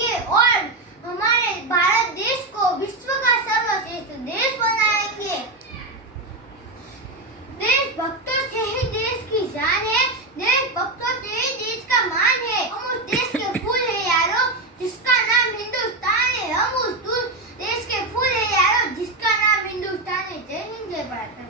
बढ़ाएंगे और हमारे भारत देश को विश्व का सर्वश्रेष्ठ देश बनाएंगे। देशभक्तों से ही देश की जान है, देशभक्तों से ही देश का मान है। हम उस देश के फूल है यारो जिसका नाम हिंदुस्तान है। हम उस देश के फूल है यारो जिसका नाम हिंदुस्तान है। जय हिंद, जय भारत।